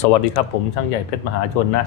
สวัสดีครับผมช่างใหญ่เพชรมหาชนนะ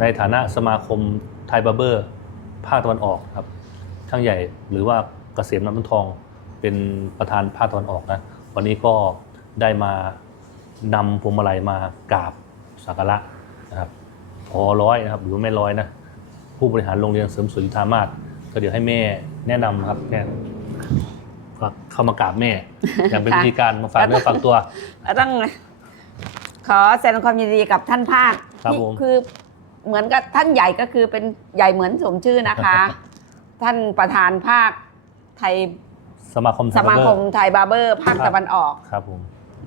ในฐานะสมาคมไทยบาร์เบอร์ภาคตะวันออกครับ ช่างใหญ่หรือว่าเกษมน้ำทองเป็นประธานภาคตะวันออกนะ วันนี้ก็ได้มานำพวงมาลัยมากราบสักการะนะครับพอร้อยนะครับหรือว่าแม่ร้อยนะ ผู้บริหารโรงเรียนเสริมสวยยุทธามาศก็เดี๋ยวให้แม่แนะนำครับแม่ฝากเข้ามากราบแม่ อย่างเป็นวิธีการมาฝากเนื้อฝากตัวต้อง ขอแสดงความยินดีกับท่านภาคครับที่ผม คือเหมือนกับท่านใหญ่ก็คือเป็นใหญ่เหมือนสมชื่อนะคะ ท่านประธานภาคไทยสมาคมไทสยบามาร์เบคอมร์ไทยบาร์เบอร์ ภาคครับตะวันออกครับผม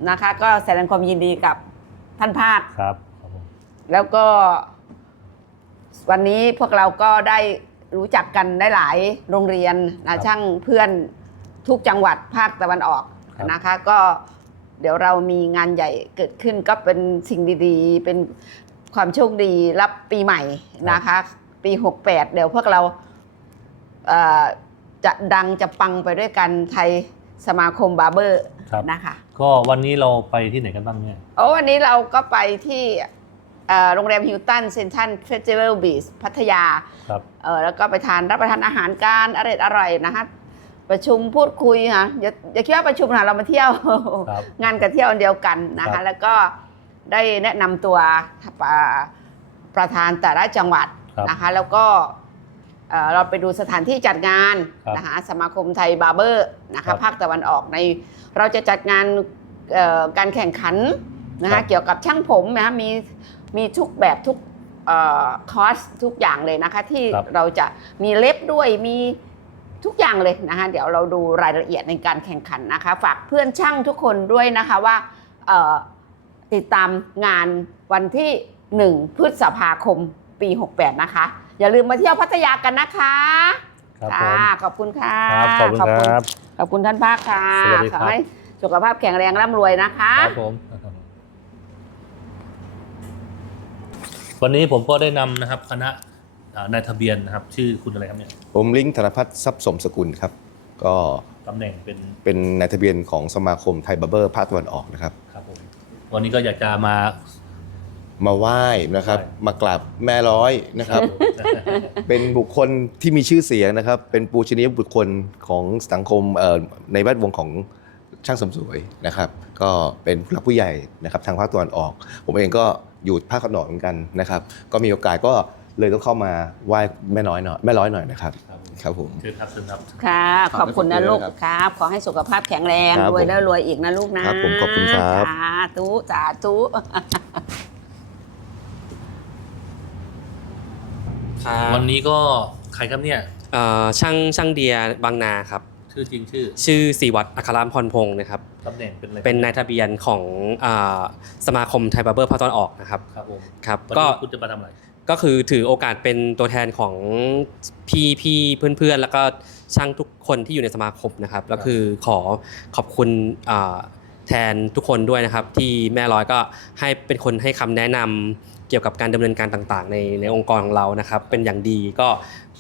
นะคะ ก็แสดงความยินดีกับท่านภาค ครับครับผม แล้วก็ วันนี้พวกเราก็ได้รู้จักกันได้หลายโรงเรียนนะช่างเพื่อนทุกจังหวัดภาคตะวันออกนะคะ ก็ เดี๋ยวเรามีงานใหญ่เกิดขึ้นก็เป็นสิ่งดีๆ เป็นความโชคดีรับปีใหม่นะคะ ปี 68 เดี๋ยวพวกเราเอ่อจะดังจะปังไปด้วยกันไทยสมาคมบาร์เบอร์ครับนะคะก็วันนี้เราไปที่ไหนกันบ้างเนี่ยโอ้วันนี้เราก็ไปที่เอ่อโรงแรมฮิลตันเซนทันเฟสติวัลบีชพัทยาครับเออแล้วก็ไปทานรับประทานอาหารการอร่อยอร่อยๆนะคะ ประชุมพูดคุยค่ะอย่าอย่าคิดว่าประชุมนะเรามาเที่ยว ครับงานกับเที่ยวอันเดียวกันนะครัคะบ แล้วก็ได้แนะนำตัวอ่าประธานแต่ละจังหวัดครับ นะคะ แล้วก็เอ่อเราไปดูสถานที่จัดงานครับนะคะสมาคมไทยบาร์เบอร์นะครัคะบภาคตะวันออกใน เราจะจัดงานเอ่อการแข่งขันนะครัคะบ เกี่ยวกับช่างผมนะคะมีมีทุกแบบทุกเอ่อคอร์สทุกอย่างเลยนะคะที่ครับเราจะมีเล็บด้วยมี ทุกอย่างเลยนะคะเดี๋ยวเราดูรายละเอียดในการแข่งขันนะคะ ฝากเพื่อนช่างทุกคนด้วยนะคะว่าเอ่อติดตามงานวันที่ 1 พฤษภาคมปี 68 นะคะ อย่าลืมมาเที่ยวพัทยากันนะคะครับผค่ะมขอบคุณค่ะครับขอบคุณครับขอบคุณท่านภาคค่ะสวัสดีขครัอบให้สุขภาพแข็งแรงร่ำรวยนะคะครับผมวันนี้ผมก็ได้นำนะครับคณะอ่า นายทะเบียนนะครับชื่อคุณอะไรครับเนี่ยผมลิงก์ธนพัฒน์ทรัพย์สมสกุลครับ ก็ตำแหน่งเป็นเป็นนายทะเบียนของสมาคมไทยบาร์เบอร์ภาคตะวันออกนะครับครับผมวันนี้ก็อยากจะมามาไหว้นะครับไหว้มากราบแม่ร้อยนะครับ เป็นบุคคลที่มีชื่อเสียงนะครับ เป็นปูชนียบุคคลของสังคมเอ่อในแวดวงของช่างเสริมสวยนะครับ ก็เป็นผู้หลักผู้ใหญ่นะครับ ทางภาคตะวันออก ผมเองก็อยู่ภาคตะวันออกเหมือนกันนะครับ ก็มีโอกาสก็ เลยต้องเข้ามาไหว้แม่น้อยหน่อยแม่ร้อยหน่อยนะครับ ครับผมครับผมเชิญครับเชิญครับ ค่ะ ขอบคุณนะลูกครับครับขอให้สุขภาพแข็งแรงครับรวยผมแล้วรวยอีกนะลูกนะครับผมขอบคุณครับสาธุสาธุครับวันนี้ก็ใครครับเนี่ยเอ่อช่างช่างเดียบางนาครับ ชื่อจริงชื่อ ชื่อสีวัตรอัครามพรพงศ์นะครับตำแหน่งเป็นอะไรเป็นนายทะเบียนของอาสมาคมไทยบาร์เบอร์ภาคตะวันออกนะครับ ครับผมครับวันก็นี้คุณจะมาทำอะไร ก็คือถือโอกาสเป็นตัวแทนของพี่พี่เพื่อนเพื่อนๆ แล้วก็ช่างทุกคนที่อยู่ในสมาคมนะครับแล้วคือขอขอบคุณแทนทุกคนด้วยนะครับ ที่แม่ร้อยก็ให้เป็นคนให้คำแนะนำเกี่ยวกับการดำเนินการต่างๆ ในในองค์กรของเรานะครับ เป็นอย่างดีก็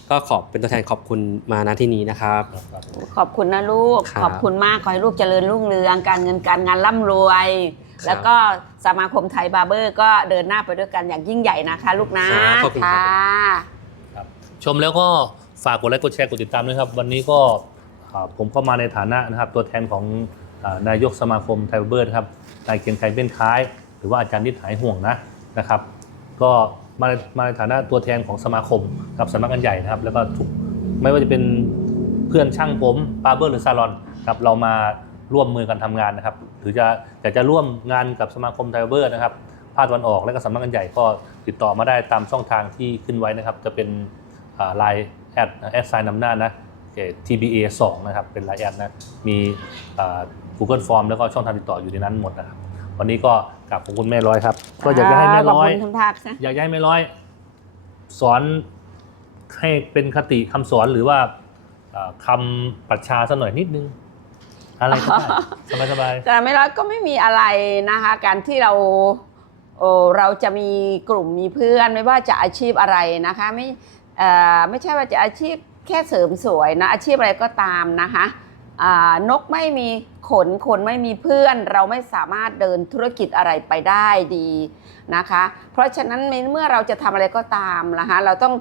ก็ขอเป็นตัวแทนขอบคุณมาณที่นี้นะครับครับครับผมขอบคุณนะลูก ครับขอบคุณมาก ขอให้ลูกเจริญรุ่งเรือง การเงินการงานร่ำรวย ครับ แล้วก็สมาคมไทยบาร์เบอร์ก็เดินหน้าไปด้วยกันอย่างยิ่งใหญ่นะคะ ลูกนะ ครับขอบคุณครับค่ะครับชมแล้วก็ฝากกดไลค์กดแชร์กดติดตามด้วยครับ วันนี้ก็อ่าผมก็มาในฐานะนะครับ ตัวแทนของอ่านายกสมาคมไทยเบิร์ดครับนายเกรียงไกรเป็นคล้าย หรือว่าอาจารย์นิดหายห่วงนะนะครับ ก็ มามาในฐานะตัวแทนของสมาคมกับสำนักงานใหญ่นะครับ แล้วก็ทุกไม่ว่าจะเป็นเพื่อนช่างผมบาร์เบอร์หรือซาลอนครับเรามาร่วมมือกันทำงานนะครับ หรือจะอยากจะร่วมงานกับสมาคมไทเบอร์นะครับภาคตะวันออกและก็สำนักงานใหญ่ก็ติดต่อมาได้ตามช่องทางที่ขึ้นไว้นะครับ จะเป็นไลน์แอดแอดไซน์นำหน้านะเอ่อ TBA 2 นะครับ เป็นไลน์แอดนะ มี Google Form แล้วก็ช่องทางติดต่ออยู่ในนั้นหมดนะครับ วันนี้ก็กราบขอบคุณแม่ร้อยครับ ก็อยากจะให้แม่ร้อย ขอบคุณทุกท่านนะอยากจะให้แม่ร้อย สอนให้เป็นคติคำสอนหรือว่าเอ่อคำปรัชญาสักหน่อยนิดนึง อะไรก็ได้สบายสบายๆแต่ไม่ร้อยก็ไม่มีอะไรนะคะ การที่เราเอ่อเราจะมีกลุ่มมีเพื่อนไม่ว่าจะอาชีพอะไรนะคะไม่เอ่อไม่ใช่ว่าจะอาชีพแค่เสริมสวยนะอาชีพอะไรก็ตามนะคะอ่า นกไม่มีขนคนไม่มีเพื่อน เราไม่สามารถเดินธุรกิจอะไรไปได้ดีนะคะ เพราะฉะนั้นเมื่อเราจะทำอะไรก็ตามนะคะเราต้อง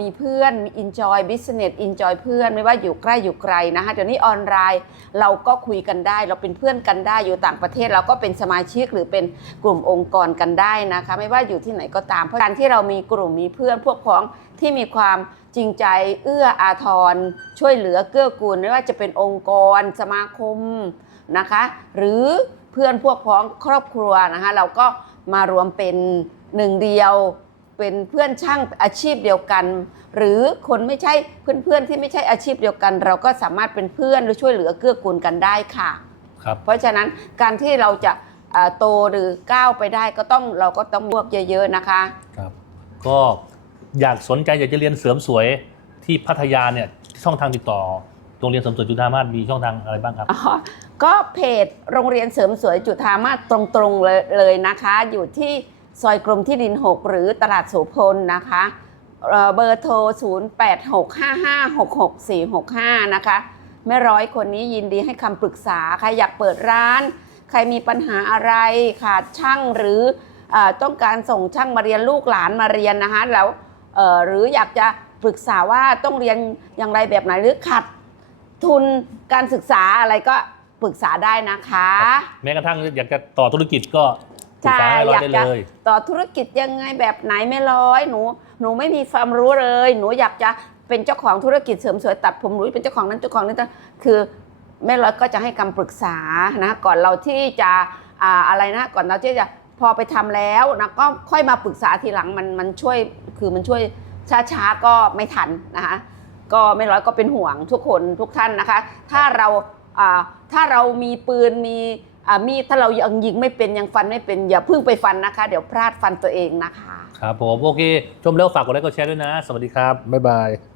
มีเพื่อน enjoy business enjoy เพื่อนไม่ว่าอยู่ใกล้อยู่ไกลนะคะเดี๋ยวนี้ออนไลน์เราก็คุยกันได้ เราเป็นเพื่อนกันได้อยู่ต่างประเทศเราก็เป็นสมาชิกหรือเป็นกลุ่มองค์กรกันได้นะคะไม่ว่าอยู่ที่ไหนก็ตามเพราะการที่เรามีกลุ่มมีเพื่อนพวกพ้องที่มีความจริงใจเอื้ออาทร ช่วยเหลือเกื้อกูลไม่ว่าจะเป็นองค์กรสมาคมนะคะ หรือเพื่อนพวกพ้องครอบครัวนะคะเราก็มารวมเป็นหนึ่งเดียว เป็นเพื่อนช่างอาชีพเดียวกัน หรือคนไม่ใช่เพื่อนๆที่ไม่ใช่อาชีพเดียวกัน เราก็สามารถเป็นเพื่อนหรือช่วยเหลือเกื้อกูลกันได้ค่ะ ครับ เพราะฉะนั้นการที่เราจะเอ่อโตหรือก้าวไปได้ก็ต้องเราก็ต้องมีพวกเยอะๆนะคะ ครับ ก็อยากสนใจอยากจะเรียนเสริมสวยที่พัทยาเนี่ยช่องทางติดต่อโรงเรียนเสริมสวยจุฬามาศมีช่องทางอะไรบ้างครับ อ๋อก็เพจโรงเรียนเสริมสวยจุฑามาศตรงๆเลยเลยนะคะ อยู่ที่ ซอยกรมที่ดิน 6 หรือตลาดโสพลนะคะเบอร์โทร 0865566465 นะคะแม่ร้อยคนนี้ยินดีให้คำปรึกษาใครอยากเปิดร้าน ใครมีปัญหาอะไรขาดช่างหรืออต้องการส่งช่างมาเรียนลูกหลานมาเรียนนะคะแล้วหรืออยากจะปรึกษาว่าต้องเรียนอย่างไรแบบไหนหรือขาดทุนการศึกษาอะไรก็ปรึกษาได้นะคะ แม้กระทั่งอยากจะต่อธุรกิจก็ ให้ร้อยได้เลยต่อธุรกิจยังไงแบบไหนไม่ร้อยหนู หนูไม่มีความรู้เลย หนูอยากจะเป็นเจ้าของธุรกิจเสริมสวยตัดผมหนูเป็นเจ้าของนั้นเจ้าของนี้คือแม่ร้อยก็จะให้คำปรึกษานะก่อนเราที่จะอ่าอะไรนะก่อนเราที่จะพอไปทำแล้วนะก็ค่อยมาปรึกษาทีหลังมันมันช่วยคือมันช่วยช้าๆก็ไม่ทันนะคะก็ไม่ร้อยก็เป็นห่วงทุกคนทุกท่านนะคะ ถ้าเราอ่าถ้าเรามีปืนมีอ่า มีดถ้าเรายังยิงไม่เป็นยังฟันไม่เป็นอย่าเพิ่งไปฟันนะคะ เดี๋ยวพลาดฟันตัวเองนะคะ ครับผมโอเค ชมแล้วฝากกดไลค์กดแชร์ด้วยนะ สวัสดีครับ บ๊ายบาย